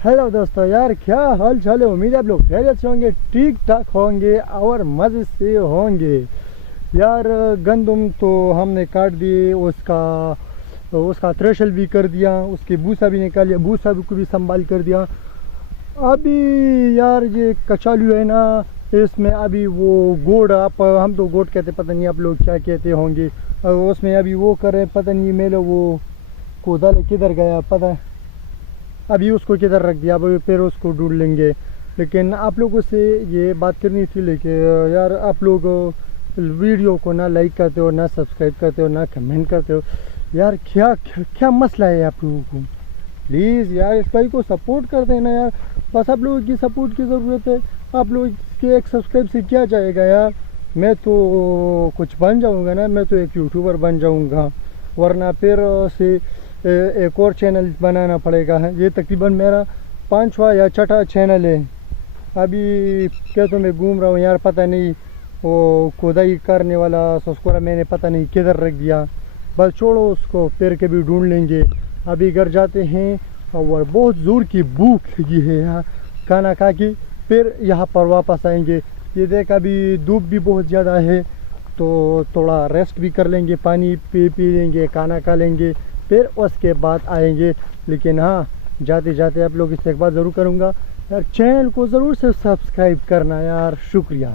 Hello दोस्तों, यार क्या हाल चाल है। उम्मीद है आप लोग खैरियत से होंगे, ठीक ठाक होंगे और मज़े से होंगे। यार गंदम तो हमने काट दिए, उसका थ्रेशल भी कर दिया, उसके भूसा भी निकाल लिया, भूसा को भी संभाल कर दिया। अभी यार ये कचालू है ना, इसमें अभी वो गोड़, आप हम तो गोड़ कहते, पता नहीं आप लोग क्या कहते होंगे। उसमें अभी वो कर रहे, पता नहीं मेरे वो कोदाल किधर गया, पता अभी उसको किधर रख दिया, अभी फिर उसको ढूंढ लेंगे। लेकिन आप लोगों से ये बात करनी थी, लेकिन यार आप लोग वीडियो को ना लाइक करते हो, ना सब्सक्राइब करते हो, ना कमेंट करते हो। यार क्या क्या, क्या मसला है आप लोगों को। प्लीज़ यार इस भाई को सपोर्ट कर देना यार, बस आप लोगों की सपोर्ट की ज़रूरत है। आप लोग के एक सब्सक्राइब से क्या जाएगा यार, मैं तो कुछ बन जाऊंगा ना, मैं तो एक यूट्यूबर बन जाऊंगा, वरना फिर से एक और चैनल बनाना पड़ेगा। ये तकरीबन मेरा 5वां या 6वां चैनल है। अभी क्या तो मैं घूम रहा हूँ यार, पता नहीं वो खुदाई करने वाला सस्कोरा मैंने पता नहीं किधर रख दिया। बस छोड़ो उसको, फिर कभी ढूंढ लेंगे। अभी घर जाते हैं और बहुत ज़ोर की भूख लगी है यार, खाना खा के फिर यहाँ पर वापस आएंगे। ये देख अभी धूप भी बहुत ज़्यादा है, तो थोड़ा रेस्ट भी कर लेंगे, पानी पी लेंगे, खाना खा लेंगे, फिर उसके बाद आएंगे। लेकिन हाँ, जाते जाते आप लोग इससे एक बात ज़रूर करूँगा यार, चैनल को ज़रूर से सब्सक्राइब करना यार, शुक्रिया।